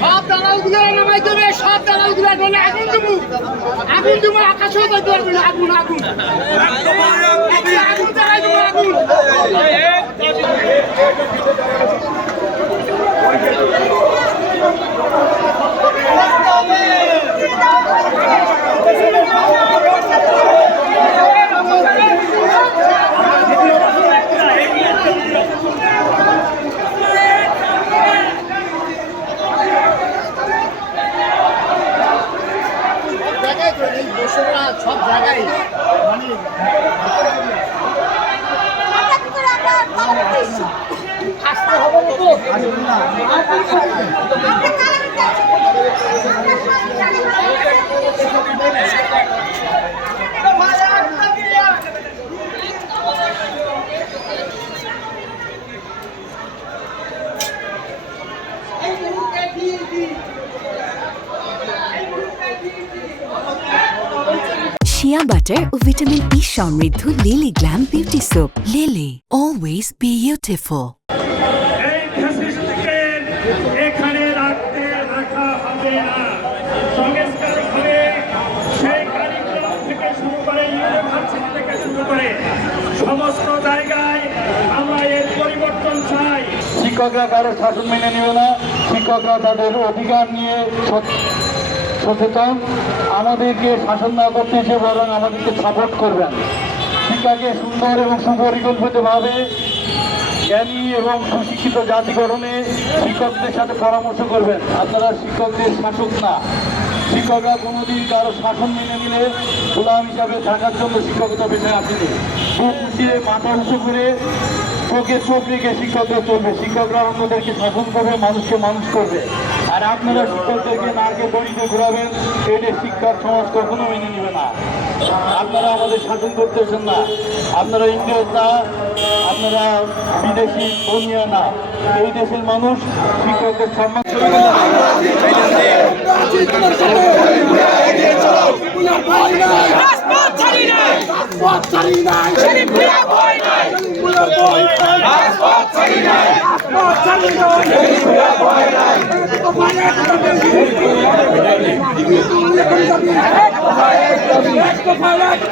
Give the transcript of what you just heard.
সব দালালগুলো নামাই দেবে, সব দালালগুলো আগুন দেবো, আগুন দেবো, আকাশেও দেখতে পারবে না, আগুন আগুন আগুন জ্বালাই দেবো, আগুন। সব জায়গায় আসতে হবে তো শিয়া বাটার ও ভিটামিন ই সমৃদ্ধ lily glam beauty soap. Lily, always beautiful. এখানে রাখা হবে না। সংস্কার হবে সেই কারিকুলাম থেকে শুরু করে ইউনিভার্সিটি থেকে শুরু করে সমস্ত জায়গায় আমরা এর পরিবর্তন চাই। শিক্ষকরা কারো শাসন মেনে নেবে না, শিক্ষকরা তাদের অধিকার নিয়ে সচেতন। আমাদেরকে শাসন না করতে এসে বরং আমাদেরকে সাপোর্ট করবেন। শিক্ষাকে সুন্দর এবং সুপরিকল্পিতভাবে জ্ঞানী এবং সুশিক্ষিত জাতি গঠনে শিক্ষকদের সাথে পরামর্শ করবেন। আপনারা শিক্ষকদের শাসক না। শিক্ষকরা কোনোদিন কারো শাসন মেনে নিলে গোলাম হিসাবে থাকার জন্য শিক্ষকতা পেশায় আসেনি। বুক উঠিয়ে মাথা উঁচু করে চোখে চোখ রেখে শিক্ষকরা চলবে। শিক্ষকরা অন্যদেরকে শাসন করবে, মানুষকে মানুষ করবে। আর আপনারা শিক্ষকদেরকে নাকে দড়িতে ঘোরাবেন, এটা শিক্ষার সমাজ কখনো মেনে নেবে না। আপনারা আমাদের শাসন করতেছেন না, আপনারা ইংরেজ না, আপনারা বিদেশি দুনিয়া না। এই দেশের মানুষ শিক্ষকদের সম্মান এক